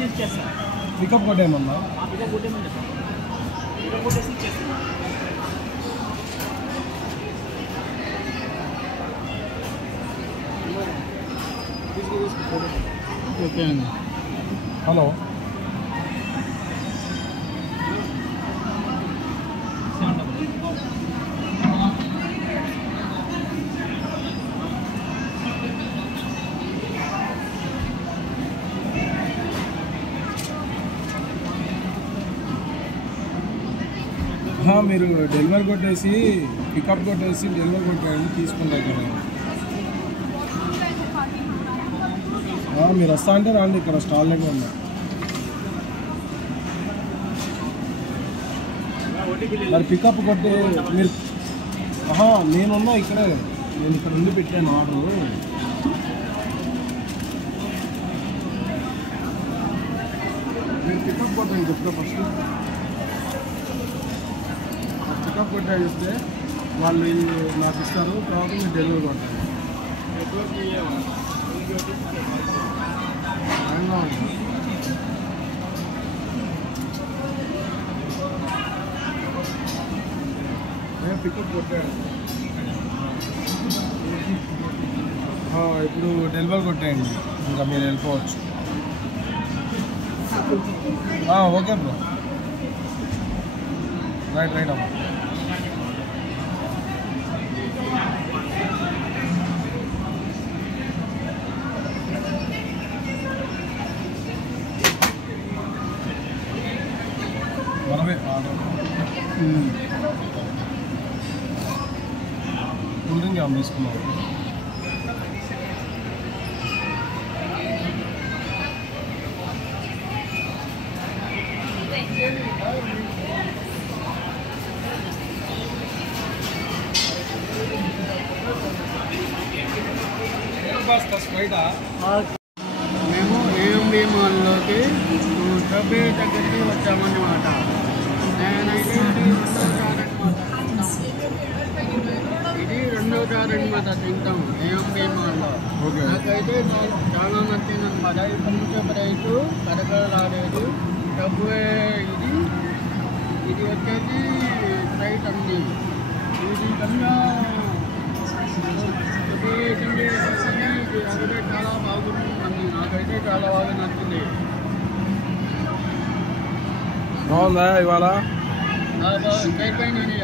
Pickup కొట్టేయమన్నా okay అండి. Hello మీరు delivery కొట్టేసి పికప్ కొట్టేసి డెలివరీ కొట్టేయండి తీసుకుంటారు కదా. మీరు వస్తా అంటే రండి, ఇక్కడ స్టాల్ దగ్గర ఉన్నా. మరి పికప్ కొట్టి మీరు నేనున్నా ఇక్కడే, నేను ఇక్కడ నుండి పెట్టాను ఆర్డరు. మీరు పికప్ కొట్టండి చెప్తా. పికప్ కొట్టేస్తే వాళ్ళు నాకు ఇస్తారు, తర్వాత మీరు డెలివరీ కొట్టాలి. పికప్ కొట్టాడు, ఇప్పుడు డెలివరీ కొట్టేయండి, ఇంకా మీరు వెళ్ళిపోవచ్చు. ఓకే బ్రో, రైట్ రైట్ అమ్మా. మనమే కూల్ డ్రింక్ ఏమైనా తీసుకున్నాం. మేము ఏఎంబి మాల్లోకి సభ్య దగ్గరికి వచ్చామన్నమాట. నేనైతే ఇది రెండో సారి అనమాట తింటాం ఏఎంబి మాల్లో. నాకైతే చాలా నచ్చింది అనమాట. ఇప్పటి నుంచి ప్రైసు కరకలాడేది. డబ్బు ఇది వచ్చేసి ఫ్రైట్ అండి. ఇది కన్నా ఇది అదే చాలా బాగుంటుంది. నాకైతే చాలా బాగా నచ్చింది. బాగుందా ఇవాళ? సరిపోయింది.